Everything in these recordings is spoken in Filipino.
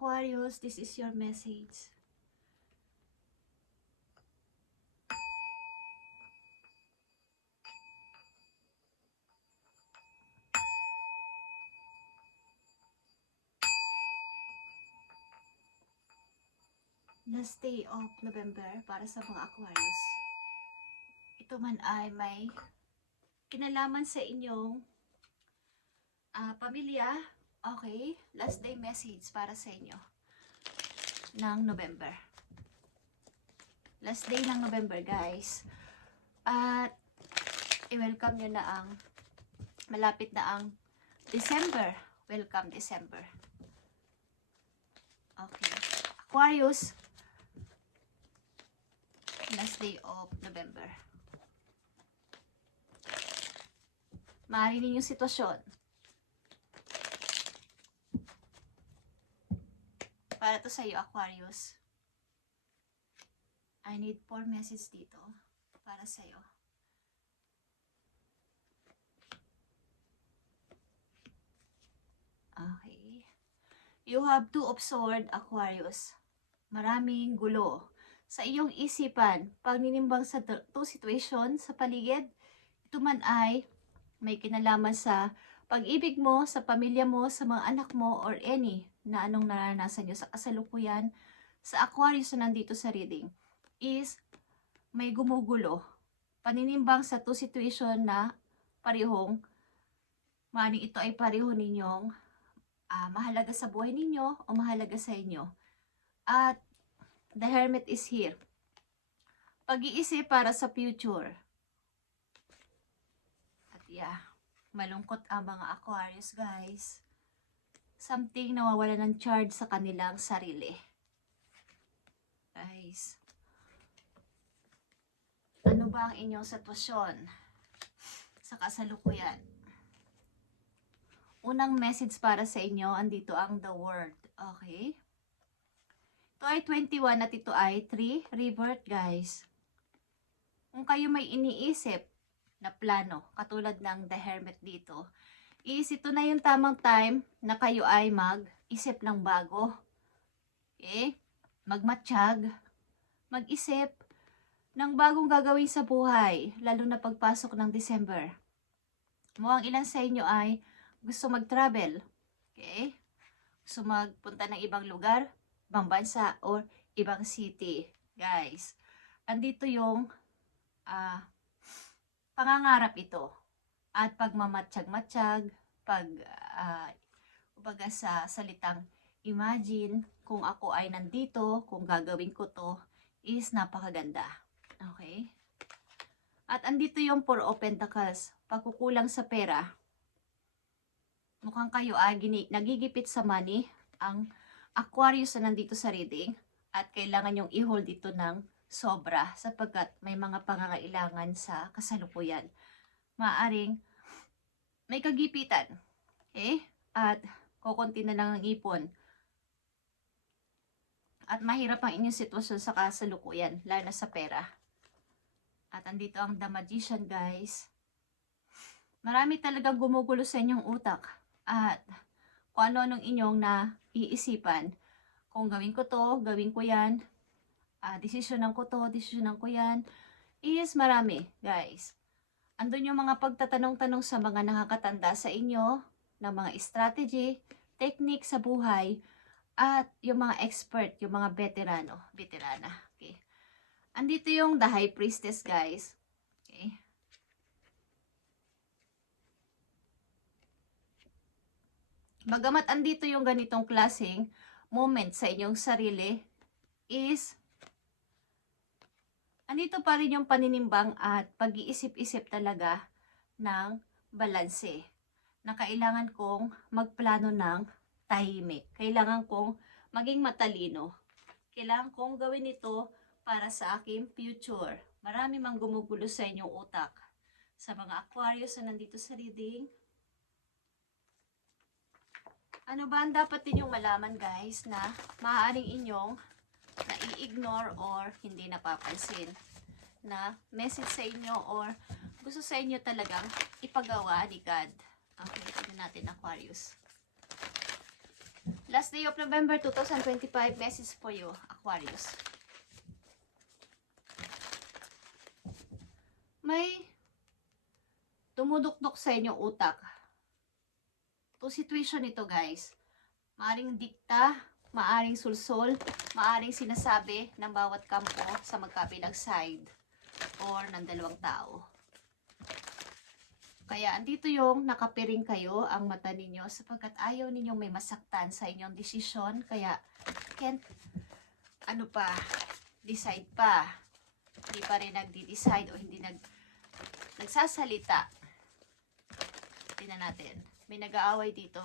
Aquarius, this is your message. Last day of November para sa mga Aquarius. Ito man ay may kinalaman sa inyong pamilya. Okay, last day message para sa inyo ng November. Last day ng November, guys. At i-welcome nyo na ang malapit na ang December. Welcome December. Okay. Aquarius, last day of November. Maaari ninyong sitwasyon. Para to sa iyo, Aquarius. I need 4 messages dito para sa iyo. Okay. You have 2 of Swords, Aquarius. Maraming gulo sa iyong isipan. Pagninimbang sa 2 situation sa paligid, ito man ay may kinalaman sa pag-ibig mo, sa pamilya mo, sa mga anak mo, or any na anong naranasan nyo sa kasalukuyan. Sa Aquarius na nandito sa reading is may gumugulo. Paninimbang sa 2 situation na parehong, maaaring ito ay pareho ninyong mahalaga sa buhay ninyo o mahalaga sa inyo. At the Hermit is here. Pag-iisip para sa future. At yeah, malungkot ang mga Aquarius, guys. Something nawawala ng charge sa kanilang sarili. Guys, ano ba ang inyong sitwasyon sa kasalukuyan? Unang message para sa inyo, andito ang the World. Okay? Ito ay 21 at ito ay 3 rebirth, guys. Kung kayo may iniisip na plano, katulad ng the Hermit dito, is ito na yung tamang time na kayo ay mag-isip ng bago. Okay? Magmatsyag, mag-isip ng bagong gagawin sa buhay, lalo na pagpasok ng December. Mukhang ilan sa inyo ay gusto mag-travel. Okay? Gusto magpunta ng ibang lugar, ibang bansa, or ibang city. Guys, andito yung pangangarap ito. At pagmamatsyag-matsyag, kumbaga sa salitang imagine, kung ako ay nandito, kung gagawin ko to, is napakaganda. Okay? At andito yung 4 of Pentacles, pagkukulang sa pera. Mukhang kayo ay nagigipit sa money, ang Aquarius na nandito sa reading, at kailangan yung i-hold dito ng sobra sapagkat may mga pangangailangan sa kasalukuyan. Maaring may kagipitan. Okay? At kukunti na lang ang ipon. At mahirap ang inyong sitwasyon sa kasalukuyan, lalo na sa pera. At andito ang The Magician, guys. Marami talagang gumugulo sa inyong utak. At kung ano-anong inyong naiisipan. Kung gawin ko to, gawin ko yan. Desisyonan ko to, desisyonan ko yan. Is marami, guys. Andun yung mga pagtatanong-tanong sa mga nakakatanda sa inyo, ng mga strategy, technique sa buhay, at yung mga expert, yung mga veterana. Okay. Andito yung the High Priestess, guys. Okay. Bagamat andito yung ganitong klaseng moment sa inyong sarili, is andito pa rin yung paninimbang at pag-iisip-isip talaga ng balanse. Na kailangan kong magplano ng tahimik. Kailangan kong maging matalino. Kailangan kong gawin ito para sa aking future. Marami mang gumugulo sa inyong utak. Sa mga Aquarius na nandito sa reading. Ano ba ang dapat ninyong malaman, guys, na maaaring inyong na-i-ignore or hindi napapansin na message sa inyo or gusto sa inyo talagang ipagawa ni God. Okay, tignan natin, Aquarius. Last day of November 2025, message for you, Aquarius. May dumudukdok sa inyong utak. To situation ito, guys. Maaring dikta, maaring sulsol, maaring sinasabi ng bawat kampo sa magkabilang side or ng dalawang tao. Kaya andito yung nakapiring kayo ang mata ninyo sapagkat ayaw ninyong may masaktan sa inyong desisyon. Kaya can't decide pa. Hindi pa rin nagdi-decide o hindi nagsasalita. Tingnan natin. May nag-aaway dito.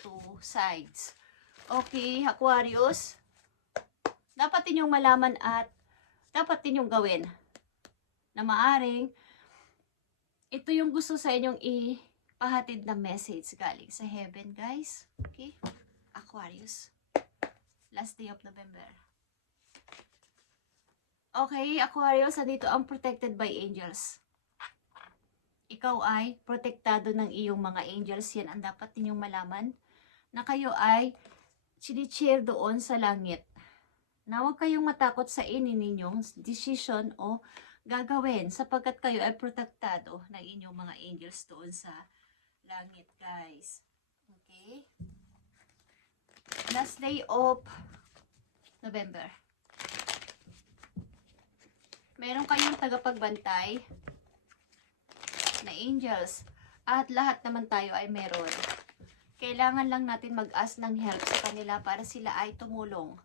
Two sides. Okay, Aquarius. Dapat ninyong malaman at dapat ninyong gawin na maaring ito yung gusto sa inyong ipahatid na message galing sa heaven, guys. Okay? Aquarius. Last day of November. Okay, Aquarius, andito ang protected by angels. Ikaw ay protektado ng iyong mga angels. Yan ang dapat ninyong malaman. Na kayo ay sinicheer doon sa langit. Na huwag kayong matakot sa ninyong decision o gagawin sapagkat kayo ay protektado ng inyong mga angels doon sa langit, guys. Okay? Last day of November. Meron kayong tagapagbantay na angels at lahat naman tayo ay meron. Kailangan lang natin mag-ask ng help sa kanila para sila ay tumulong.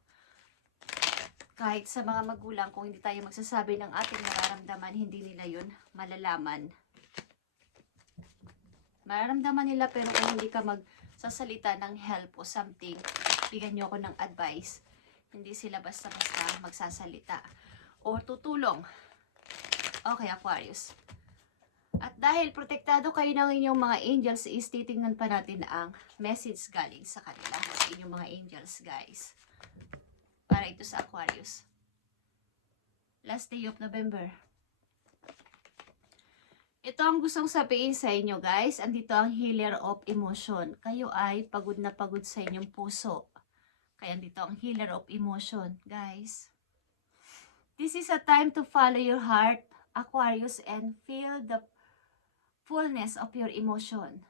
Kahit sa mga magulang, kung hindi tayo magsasabi ng ating nararamdaman, hindi nila yun malalaman. Mararamdaman nila pero kung hindi ka magsasalita ng help o something, bigyan nyo ako ng advice. Hindi sila basta-basta magsasalita o tutulong. Okay, Aquarius. At dahil protektado kayo ng inyong mga angels, is titingnan pa natin ang message galing sa kanila, sa inyong mga angels, guys. Para ito sa Aquarius. Last day of November. Ito ang gustong sabihin sa inyo, guys. Andito ang healer of emotion. Kayo ay pagod na pagod sa inyong puso. Kaya andito ang healer of emotion, guys. This is a time to follow your heart, Aquarius, and feel the fullness of your emotion.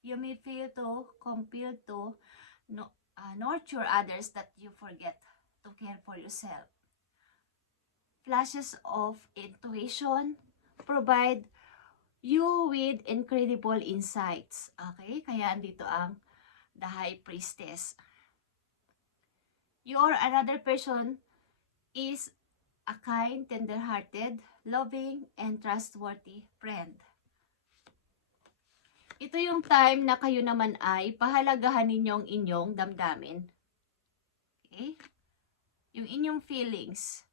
You may feel to compel to nurture others that you forget to care for yourself. Flashes of intuition provide you with incredible insights. Okay? Kaya andito ang the High Priestess. Your another person is a kind, tender-hearted, loving, and trustworthy friend. Ito yung time na kayo naman ay pahalagahan ninyong inyong damdamin. Okay? Yung inyong feelings.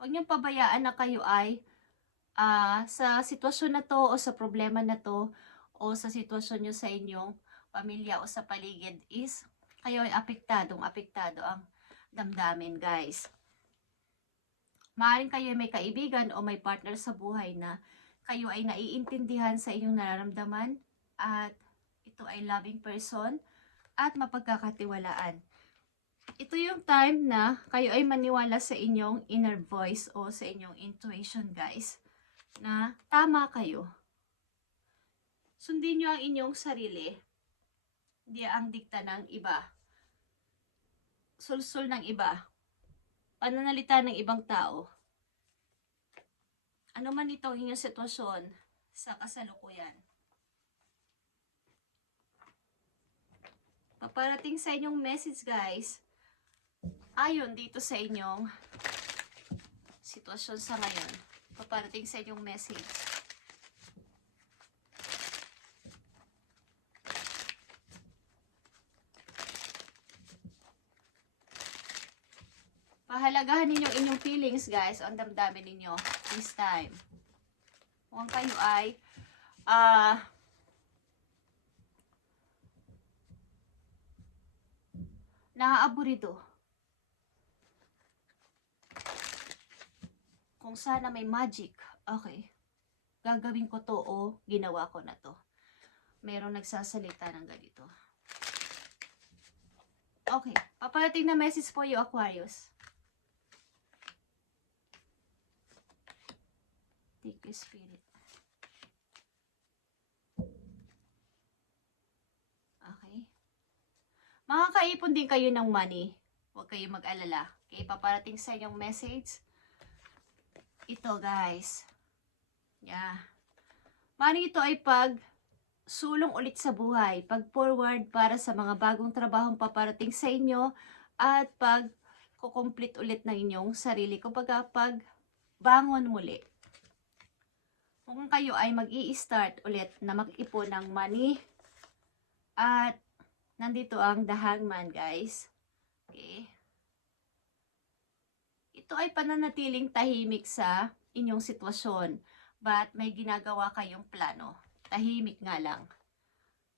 Huwag niyong pabayaan na kayo ay sa sitwasyon na to o sa problema na to o sa sitwasyon nyo sa inyong pamilya o sa paligid is kayo ay apektado ang damdamin, guys. Maaaring kayo ay may kaibigan o may partner sa buhay na kayo ay naiintindihan sa inyong nararamdaman at ito ay loving person at mapagkakatiwalaan. Ito yung time na kayo ay maniwala sa inyong inner voice o sa inyong intuition, guys, na tama kayo. Sundin nyo ang inyong sarili, hindi ang dikta ng iba, sulsul ng iba, pananalita ng ibang tao. Ano man itong inyong sitwasyon sa kasalukuyan. Paparating sa inyong message, guys, ayon dito sa inyong sitwasyon sa ngayon. Paparating sa inyong message. Pahalagahan ninyo inyong feelings, guys, ang damdamin ninyo this time. Kung kayo ay naaaburido. Kung sana may magic, okay, gagawin ko to o ginawa ko na to. Merong nagsasalita ng ganito. Okay, paparating na message po yung Aquarius. Take your spirit. Okay. Makakaipon din kayo ng money. Huwag kayong mag-alala. Okay, paparating sa inyong message. Ito guys. Yeah. Money ito ay pag sulong ulit sa buhay, pag forward para sa mga bagong trabahong paparating sa inyo, at pag kukomplete ulit ng inyong sarili. Kumbaga, pag bangon muli. Kung kayo ay mag-i-start ulit na mag-ipon ng money, at nandito ang The Hangman, guys. Okay. Ito ay pananatiling tahimik sa inyong sitwasyon, but may ginagawa kayong plano. Tahimik nga lang.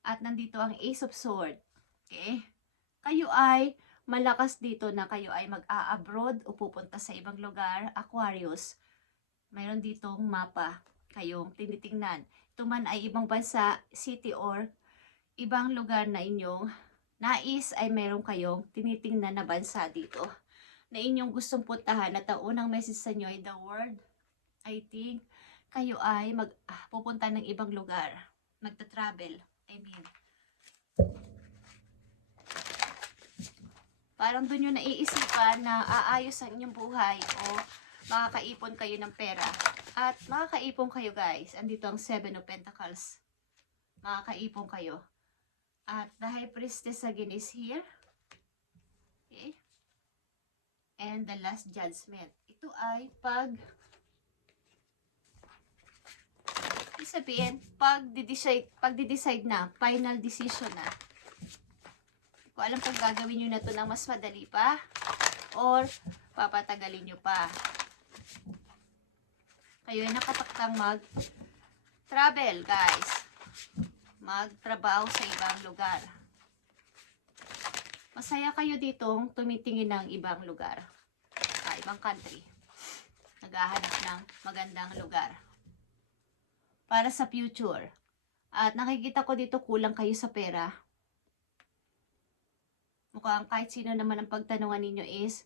At nandito ang Ace of Swords. Okay? Kayo ay malakas dito na kayo ay mag-a-abroad o pupunta sa ibang lugar, Aquarius. Mayroon ditong mapa kayong tinitingnan. Ito man ay ibang bansa, city, or ibang lugar na inyong nais, ay meron kayong tinitingnan na bansa dito na inyong gustong puntahan. At ang unang message sa inyo ay the world. I think kayo ay pupunta ng ibang lugar, magta-travel. I mean, parang doon yung naiisipan na aayos ang inyong buhay o makakaipon kayo ng pera. At makakaipon kayo, guys. Andito ang 7 of Pentacles. Makakaipon kayo. At the High Priestess again is here. Okay. And the Last Judgment. Ito ay sabihin, pag-decide na, final decision na. Kung alam kung gagawin nyo na to ng mas madali pa, or papatagalin nyo pa. Kayo ay nakataktang mag-travel, guys. Magtrabaho sa ibang lugar. Masaya kayo ditong tumitingin ng ibang lugar. Ibang country. Naghahanap ng magandang lugar para sa future. At nakikita ko dito kulang kayo sa pera. Mukhang kahit sino naman ang pagtanungan ninyo is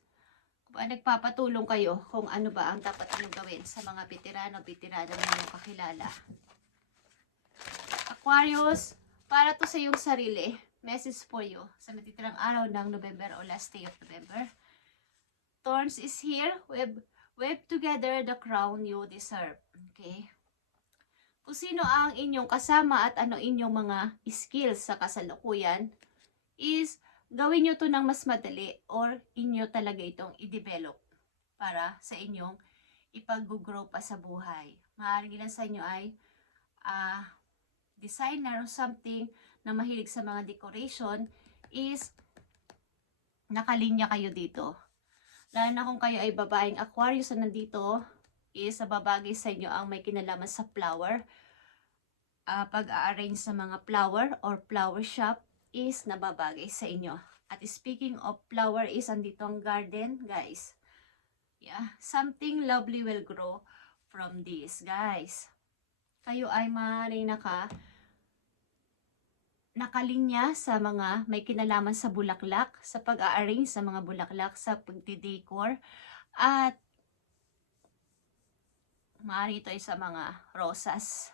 nagpapatulong kayo kung ano ba ang dapat inyong gawin sa mga veterano na inyong kakilala. Aquarius, para to sa iyong sarili, message for you sa natitirang araw ng November o last day of November. Thorns is here. Weave together the crown you deserve. Okay? Kung sino ang inyong kasama at ano inyong mga skills sa kasalukuyan, is gawin nyo to ng mas madali or inyo talaga itong i-develop para sa inyong ipag-grow pa sa buhay. Maaaring ilan sa inyo ay designer or something na mahilig sa mga decoration, is nakalinya kayo dito. Lalo na kung kayo ay babaeng Aquarius na nandito, is babagay sa inyo ang may kinalaman sa flower. Pag-a-arrange sa mga flower or flower shop is nababagay sa inyo. At speaking of flower, is andito ang garden, guys. Yeah, something lovely will grow from this, guys. Kayo ay maaaring nakalinya sa mga may kinalaman sa bulaklak, sa pag-a-arrange sa mga bulaklak, sa pagdidecor, at maaari ito ay sa mga rosas.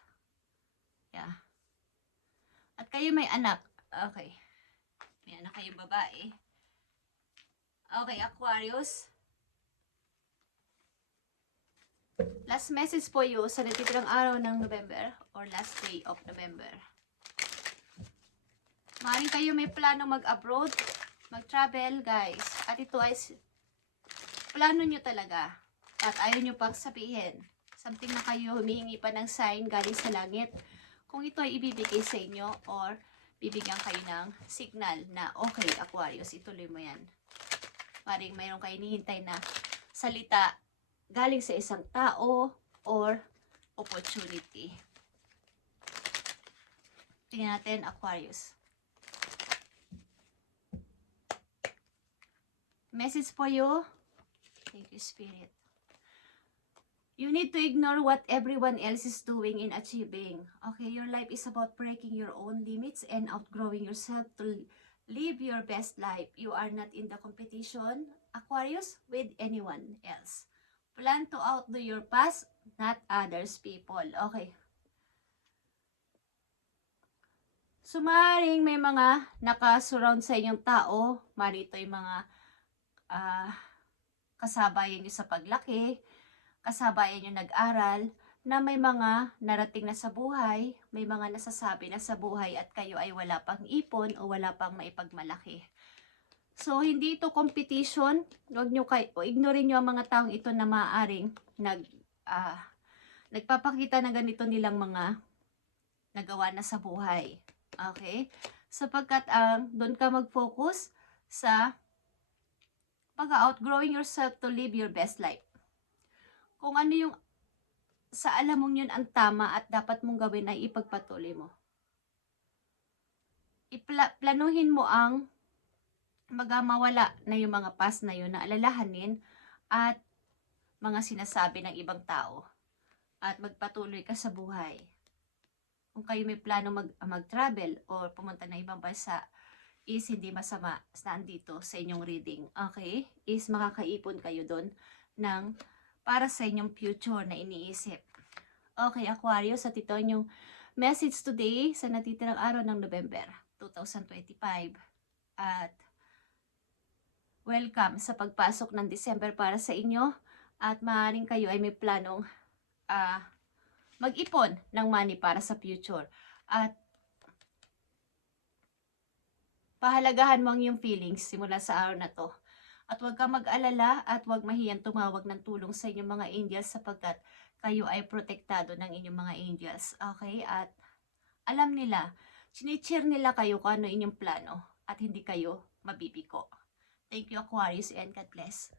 Yeah. At kayo may anak. Okay. May anak kayong babae. Okay, Aquarius. Last message po you sa natitirang araw ng November or last day of November. Maaaring kayo may plano mag-abroad, mag-travel, guys. At ito ay plano nyo talaga. At ayaw nyo pang sabihin. Something na kayo humihingi pa ng sign galing sa langit. Kung ito ay ibibigay sa inyo or bibigyan kayo ng signal na okay, Aquarius, ituloy mo yan. Maaaring mayroon kayo hinihintay na salita galing sa isang tao or opportunity. Tingnan natin, Aquarius. Message for you. Thank you, Spirit. You need to ignore what everyone else is doing and achieving. Okay, your life is about breaking your own limits and outgrowing yourself to Live your best life. You are not in the competition, Aquarius, with anyone else. Plan to outdo your past, not others people. Okay. So, maaaring may mga nakasurround sa inyong tao. Marito yung mga kasabayan nyo sa paglaki, kasabayan nyo nag-aral, na may mga narating na sa buhay, may mga nasasabi na sa buhay at kayo ay wala pang ipon o wala pang maipagmalaki. So, hindi ito competition. Huwag nyo ignorin nyo ang mga taong ito na maaaring nagpapakita na ganito nilang mga nagawa na sa buhay. Okay? Sapagkat doon ka mag-focus sa pag-outgrowing yourself to live your best life. Kung ano yung sa alam mong yun ang tama at dapat mong gawin ay ipagpatuloy mo. Planuhin mo ang mawala na yung mga past na yun na alalahanin at mga sinasabi ng ibang tao at magpatuloy ka sa buhay. Kung kayo may plano mag-travel or pumunta ng ibang bansa, is hindi masama na andito sa inyong reading. Okay? Is makakaipon kayo doon ng para sa inyong future na iniisip. Okay, Aquarius, at ito yung message today sa natitirang araw ng November 2025. At welcome sa pagpasok ng December para sa inyo. At maaaring kayo ay may planong mag-ipon ng money para sa future. At pahalagahan mo ang iyong feelings simula sa araw na to. At huwag kang mag-alala at huwag mahiyang tumawag ng tulong sa inyong mga angels sapagkat kayo ay protektado ng inyong mga angels. Okay? At alam nila, sinicheer nila kayo kung ano inyong plano at hindi kayo mabibiko. Thank you, Aquarius, and God bless.